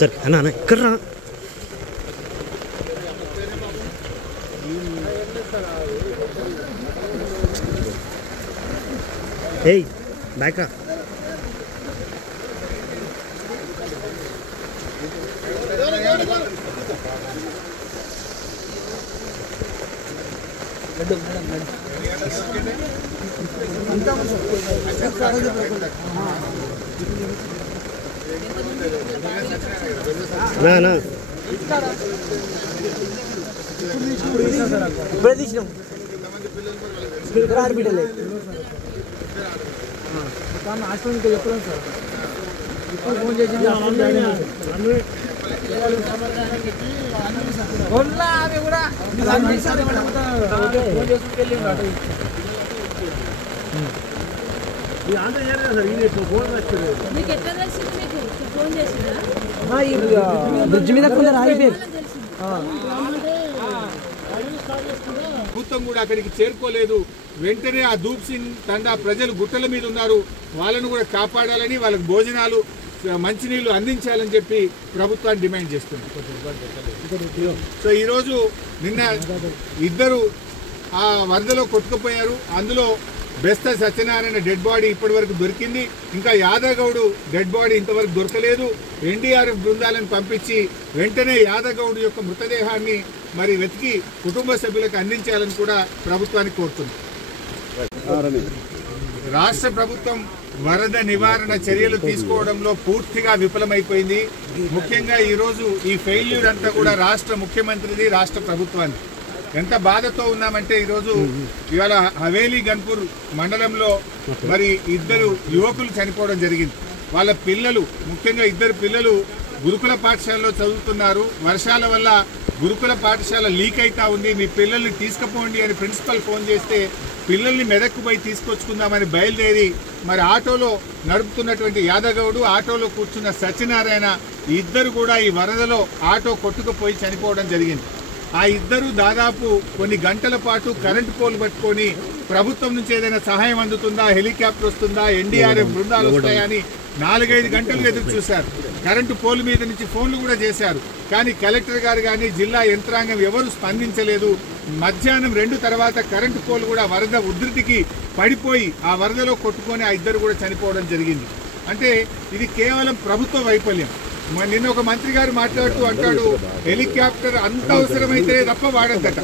సరే అన్న అన్న ఇక్కడ రా. ఏయ్ బ్యాక్ రా. నా ఇప్పుడే తీసినాం ఆర్బిటలే హాస్పిటల్ ఇంకా చెప్పలేము సార్. ఇప్పుడు ఫోన్ చేసి అవి కూడా బ్రిడ్జ్ మీద ప్రభుత్వం కూడా అక్కడికి చేరుకోలేదు. వెంటనే ఆ ధూప్ సింగ్ తండా ప్రజలు గుట్టల మీద ఉన్నారు, వాళ్ళను కూడా కాపాడాలని, వాళ్ళకి భోజనాలు మంచినీళ్లు అందించాలని చెప్పి ప్రభుత్వాన్ని డిమాండ్ చేస్తుంది. సో ఈరోజు నిన్న ఇద్దరు ఆ వరదలో కొట్టుకుపోయారు. అందులో బెస్త సత్యనారాయణ డెడ్ బాడీ ఇప్పటి వరకు దొరికింది. ఇంకా యాదగౌడు డెడ్ బాడీ ఇంతవరకు దొరకలేదు. ఎన్డీఆర్ఎఫ్ బృందాలను పంపించి వెంటనే యాదగౌడు యొక్క మృతదేహాన్ని మరి వెతికి కుటుంబ సభ్యులకు అందించాలని కూడా ప్రభుత్వాన్ని కోరుతుంది. రాష్ట్ర ప్రభుత్వం వరద నివారణ చర్యలు తీసుకోవడంలో పూర్తిగా విఫలమైపోయింది. ముఖ్యంగా ఈరోజు ఈ ఫెయిల్యూర్ అంతా కూడా రాష్ట్ర ముఖ్యమంత్రిది, రాష్ట్ర ప్రభుత్వాన్ని. ఎంత బాధతో ఉన్నామంటే ఈరోజు ఇవాళ హవేలీ గన్పూర్ మండలంలో మరి ఇద్దరు యువకులు చనిపోవడం జరిగింది. వాళ్ళ పిల్లలు, ముఖ్యంగా ఇద్దరు పిల్లలు గురుకుల పాఠశాలలో చదువుతున్నారు. వర్షాల వల్ల గురుకుల పాఠశాల లీక్ అవుతా ఉంది, మీ పిల్లల్ని తీసుకుపోండి అని ప్రిన్సిపల్ ఫోన్ చేస్తే పిల్లల్ని మెదక్కు పోయి తీసుకొచ్చుకుందామని బయలుదేరి మరి ఆటోలో నడుపుతున్నటువంటి యాదగౌడు, ఆటోలో కూర్చున్న సత్యనారాయణ ఇద్దరు కూడా ఈ వరదలో ఆటో కొట్టుకుపోయి చనిపోవడం జరిగింది. ఆ ఇద్దరు దాదాపు కొన్ని గంటల పాటు కరెంటు పోలు పట్టుకొని ప్రభుత్వం నుంచి ఏదైనా సహాయం అందుతుందా, హెలికాప్టర్ వస్తుందా, ఎన్డీఆర్ఎఫ్ బృందాలు వస్తాయని 4-5 గంటలు ఎదురు చూశారు. కరెంటు పోలు మీద నుంచి ఫోన్లు కూడా చేశారు. కానీ కలెక్టర్ గారు కానీ జిల్లా యంత్రాంగం ఎవరు స్పందించలేదు. మధ్యాహ్నం 2 తర్వాత కరెంటు పోలు కూడా వరద ఉధృతికి పడిపోయి ఆ వరదలో కొట్టుకొని ఆ ఇద్దరు కూడా చనిపోవడం జరిగింది. అంటే ఇది కేవలం ప్రభుత్వ వైఫల్యం. నిన్న ఒక మంత్రి గారు మాట్లాడుతూ అంటాడు, హెలికాప్టర్ అంత అవసరమైతే తప్ప వాడద్దట,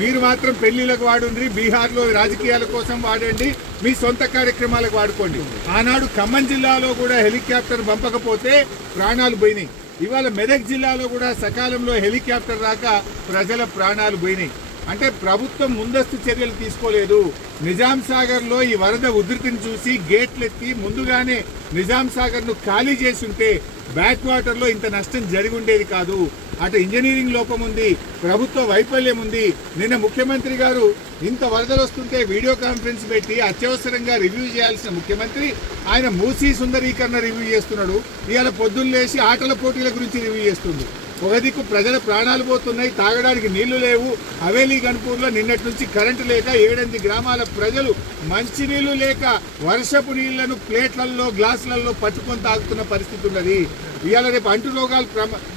మీరు మాత్రం పెళ్లిలకు వాడండి, బీహార్లో రాజకీయాల కోసం వాడండి, మీ సొంత కార్యక్రమాలకు వాడుకోండి. ఆనాడు ఖమ్మం జిల్లాలో కూడా హెలికాప్టర్ పంపకపోతే ప్రాణాలు పోయినాయి. ఇవాళ మెదక్ జిల్లాలో కూడా సకాలంలో హెలికాప్టర్ రాక ప్రజల ప్రాణాలు పోయినాయి. అంటే ప్రభుత్వం ముందస్తు చర్యలు తీసుకోలేదు. నిజాం సాగర్లో ఈ వరద ఉధృతిని చూసి గేట్లెత్తి ముందుగానే నిజాం సాగర్ను ఖాళీ చేసి ఉంటే బ్యాక్ వాటర్లో ఇంత నష్టం జరిగి ఉండేది కాదు. అటు ఇంజనీరింగ్ లోపం ఉంది, ప్రభుత్వ వైఫల్యం ఉంది. నిన్న ముఖ్యమంత్రి గారు ఇంత వరదలు వస్తుంటే వీడియో కాన్ఫరెన్స్ పెట్టి అత్యవసరంగా రివ్యూ చేయాల్సిన ముఖ్యమంత్రి ఆయన మూసీ సుందరీకరణ రివ్యూ చేస్తున్నాడు. ఇవాళ పొద్దున్న లేచి ఆటల పోటీల గురించి రివ్యూ చేస్తుంది. ఒక దిక్కు ప్రజల ప్రాణాలు పోతున్నాయి, తాగడానికి నీళ్లు లేవు. హవేలీ గన్పూర్లో నిన్నటి నుంచి కరెంటు లేక 7-8 గ్రామాల ప్రజలు మంచినీళ్లు లేక వర్షపు నీళ్లను ప్లేట్లలో గ్లాసులలో పట్టుకొని తాగుతున్న పరిస్థితి ఉన్నది. ఇవాళ రేపు అంటురోగాలు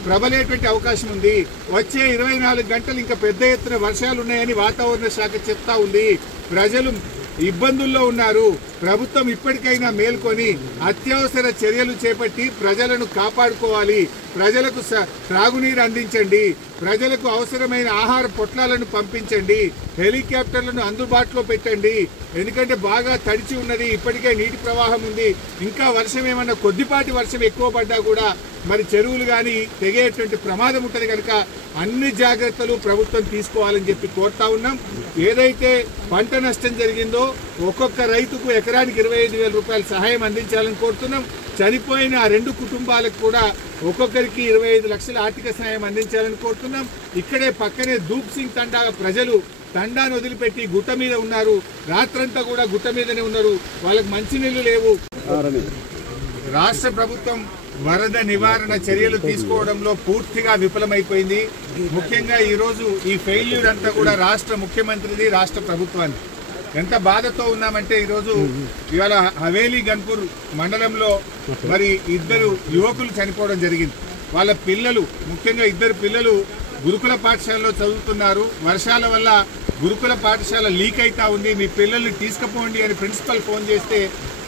ప్రబలేటువంటి అవకాశం ఉంది. వచ్చే 24 గంటలు ఇంకా పెద్ద ఎత్తున వర్షాలు ఉన్నాయని వాతావరణ శాఖ చెప్తా ఉంది. ప్రజలు ఇబ్బందుల్లో ఉన్నారు. ప్రభుత్వం ఇప్పటికైనా మేల్కొని అత్యవసర చర్యలు చేపట్టి ప్రజలను కాపాడుకోవాలి. ప్రజలకు త్రాగునీరు అందించండి, ప్రజలకు అవసరమైన ఆహార పొట్లాలను పంపించండి, హెలికాప్టర్లను అందుబాటులో పెట్టండి. ఎందుకంటే బాగా తడిచి ఉన్నది, ఇప్పటికే నీటి ప్రవాహం ఉంది. ఇంకా వర్షం ఏమన్నా కొద్దిపాటి వర్షం ఎక్కువ పడ్డా కూడా మరి చెరువులు కానీ తెగేటువంటి ప్రమాదం ఉంటుంది. కనుక అన్ని జాగ్రత్తలు ప్రభుత్వం తీసుకోవాలని చెప్పి కోరుతా ఉన్నాం. ఏదైతే పంట నష్టం జరిగిందో ఒక్కొక్క రైతుకు ఎకరానికి 25,000 రూపాయల సహాయం అందించాలని కోరుతున్నాం. చనిపోయిన ఆ 2 కుటుంబాలకు కూడా ఒక్కొక్కరికి 25 లక్షల ఆర్థిక సహాయం అందించాలని కోరుతున్నాం. ఇక్కడే పక్కనే ధూప్ సింగ్ తండా ప్రజలు తండాను వదిలిపెట్టి గుట్ట మీద ఉన్నారు. రాత్రంతా కూడా గుట్ట మీదనే ఉన్నారు, వాళ్ళకి మంచినీళ్లు లేవు. రాష్ట్ర ప్రభుత్వం వరద నివారణ చర్యలు తీసుకోవడంలో పూర్తిగా విఫలమైపోయింది. ముఖ్యంగా ఈరోజు ఈ ఫెయిల్యూర్ అంతా కూడా రాష్ట్ర ముఖ్యమంత్రిది, రాష్ట్ర ప్రభుత్వాన్ని. ఎంత బాధతో ఉన్నామంటే ఈరోజు ఇవాళ హవేలీ గన్పూర్ మండలంలో మరి ఇద్దరు యువకులు చనిపోవడం జరిగింది. వాళ్ళ పిల్లలు, ముఖ్యంగా 2 పిల్లలు గురుకుల పాఠశాలలో చదువుతున్నారు. వర్షాల వల్ల గురుకుల పాఠశాల లీక్ అవుతా ఉంది, మీ పిల్లల్ని తీసుకుపోండి అని ప్రిన్సిపల్ ఫోన్ చేస్తే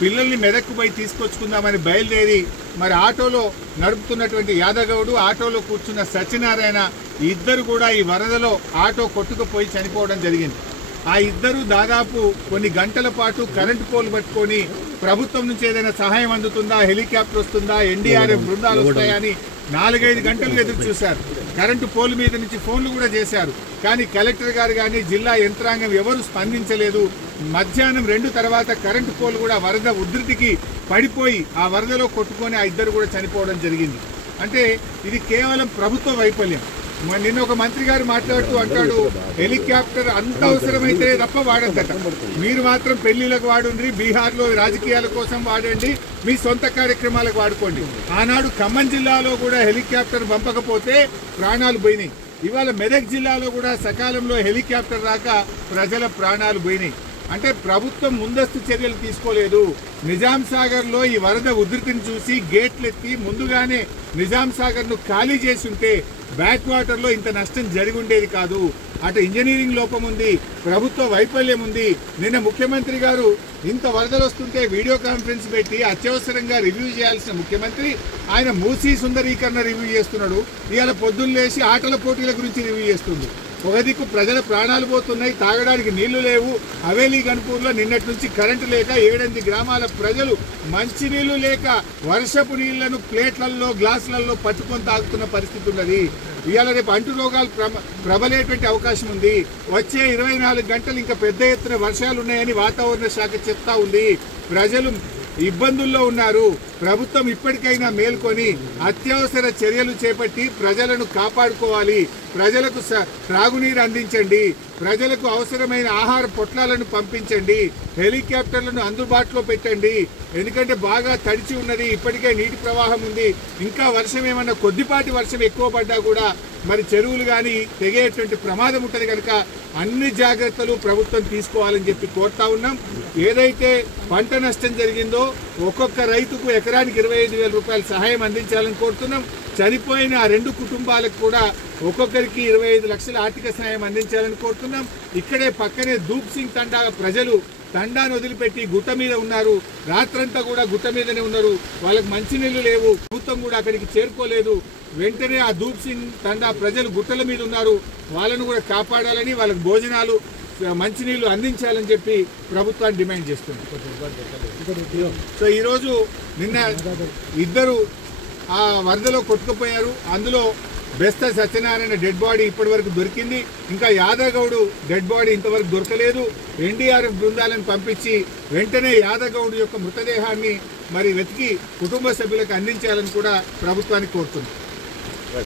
పిల్లల్ని మెదక్కు పోయి తీసుకొచ్చుకుందామని బయలుదేరి మరి ఆటోలో నడుపుతున్నటువంటి యాదగౌడు, ఆటోలో కూర్చున్న సత్యనారాయణ ఇద్దరు కూడా ఈ వరదలో ఆటో కొట్టుకుపోయి చనిపోవడం జరిగింది. ఆ ఇద్దరు దాదాపు కొన్ని గంటల పాటు కరెంటు పోల్ పట్టుకొని ప్రభుత్వం నుంచి ఏదైనా సహాయం అందుతుందా, హెలికాప్టర్ వస్తుందా, ఎన్డీఆర్ఎఫ్ బృందాలు వస్తాయని 4-5 గంటలు ఎదురు చూశారు. కరెంటు పోల్ మీద నుంచి ఫోన్లు కూడా చేశారు. కానీ కలెక్టర్ గారు కానీ జిల్లా యంత్రాంగం ఎవరు స్పందించలేదు. మధ్యాహ్నం 2 తర్వాత కరెంటు పోల్ కూడా వరద ఉధృతికి పడిపోయి ఆ వరదలో కొట్టుకొని ఆ ఇద్దరు కూడా చనిపోవడం జరిగింది. అంటే ఇది కేవలం ప్రభుత్వ వైఫల్యం. నిన్న ఒక మంత్రి గారు మాట్లాడుతూ అంటాడు, హెలికాప్టర్ అంత అవసరమైతే తప్ప వాడద్దట, మీరు మాత్రం పెళ్లిలకు వాడండి, బీహార్లో రాజకీయాల కోసం వాడండి, మీ సొంత కార్యక్రమాలకు వాడుకోండి. ఆనాడు ఖమ్మం జిల్లాలో కూడా హెలికాప్టర్ పంపకపోతే ప్రాణాలు పోయినాయి. ఇవాళ మెదక్ జిల్లాలో కూడా సకాలంలో హెలికాప్టర్ రాక ప్రజల ప్రాణాలు పోయినాయి. అంటే ప్రభుత్వం ముందస్తు చర్యలు తీసుకోలేదు. నిజాం సాగర్లో ఈ వరద ఉధృతిని చూసి గేట్లెత్తి ముందుగానే నిజాం సాగర్ను ఖాళీ చేసి ఉంటే బ్యాక్ వాటర్లో ఇంత నష్టం జరిగి ఉండేది కాదు. అటు ఇంజనీరింగ్ లోపం ఉంది, ప్రభుత్వ వైఫల్యం ఉంది. నిన్న ముఖ్యమంత్రి గారు ఇంత వరదలు వస్తుంటే వీడియో కాన్ఫరెన్స్ పెట్టి అత్యవసరంగా రివ్యూ చేయాల్సిన ముఖ్యమంత్రి ఆయన మూసీ సుందరీకరణ రివ్యూ చేస్తున్నాడు. ఇవాళ పొద్దున్న లేచి ఆటల పోటీల గురించి రివ్యూ చేస్తుంది. ఒక దిక్కు ప్రజల ప్రాణాలు పోతున్నాయి, తాగడానికి నీళ్లు లేవు. హవేలీ గన్పూర్లో నిన్నటి నుంచి కరెంటు లేక 7-8 గ్రామాల ప్రజలు మంచినీళ్లు లేక వర్షపు నీళ్లను ప్లేట్లలో గ్లాసులలో పట్టుకొని తాగుతున్న పరిస్థితి ఉన్నది. ఇవాళ రేపు అంటు రోగాలు ప్రబలేటువంటి అవకాశం ఉంది. వచ్చే 24 గంటలు ఇంకా పెద్ద ఎత్తున వర్షాలు ఉన్నాయని వాతావరణ శాఖ చెప్తా ఉంది. ప్రజలు ఇబ్బందుల్లో ఉన్నారు. ప్రభుత్వం ఇప్పటికైనా మేల్కొని అత్యవసర చర్యలు చేపట్టి ప్రజలను కాపాడుకోవాలి. ప్రజలకు త్రాగునీరు అందించండి, ప్రజలకు అవసరమైన ఆహార పొట్లాలను పంపించండి, హెలికాప్టర్లను అందుబాటులో పెట్టండి. ఎందుకంటే బాగా తడిచి ఉన్నది, ఇప్పటికే నీటి ప్రవాహం ఉంది. ఇంకా వర్షం ఏమన్నా కొద్దిపాటి వర్షం ఎక్కువ పడ్డా కూడా మరి చెరువులు కానీ తెగేటువంటి ప్రమాదం ఉంటుంది. కనుక అన్ని జాగ్రత్తలు ప్రభుత్వం తీసుకోవాలని చెప్పి కోరుతా ఉన్నాం. ఏదైతే పంట నష్టం జరిగిందో ఒక్కొక్క రైతుకు ఎకరానికి 25,000 రూపాయల సహాయం అందించాలని కోరుతున్నాం. చనిపోయిన 2 కుటుంబాలకు కూడా ఒక్కొక్కరికి 25 లక్షల ఆర్థిక సహాయం అందించాలని కోరుతున్నాం. ఇక్కడే పక్కనే దూప్ సింగ్ తండా ప్రజలు తండాను వదిలిపెట్టి గుట్ట మీద ఉన్నారు. రాత్రంతా కూడా గుట్ట మీదనే ఉన్నారు. వాళ్ళకి మంచినీళ్లు లేవు. ప్రభుత్వం కూడా అక్కడికి చేరుకోలేదు. వెంటనే ఆ దూప్ సింగ్ తండా ప్రజలు గుట్టల మీద ఉన్నారు. వాళ్ళను కూడా కాపాడాలని, వాళ్ళకి భోజనాలు మంచినీళ్లు అందించాలని చెప్పి ప్రభుత్వాన్ని డిమాండ్ చేస్తుంది. సో ఈరోజు నిన్న 2 ఆ వరదలో కొట్టుకుపోయారు. అందులో బెస్త సత్యనారాయణ డెడ్ బాడీ ఇప్పటి వరకు దొరికింది. ఇంకా యాదగౌడు డెడ్ బాడీ ఇంతవరకు దొరకలేదు. ఎన్డీఆర్ఎఫ్ బృందాలను పంపించి వెంటనే యాదగౌడు యొక్క మృతదేహాన్ని మరి వెతికి కుటుంబ సభ్యులకు అందించాలని కూడా ప్రభుత్వానికి కోరుతుంది.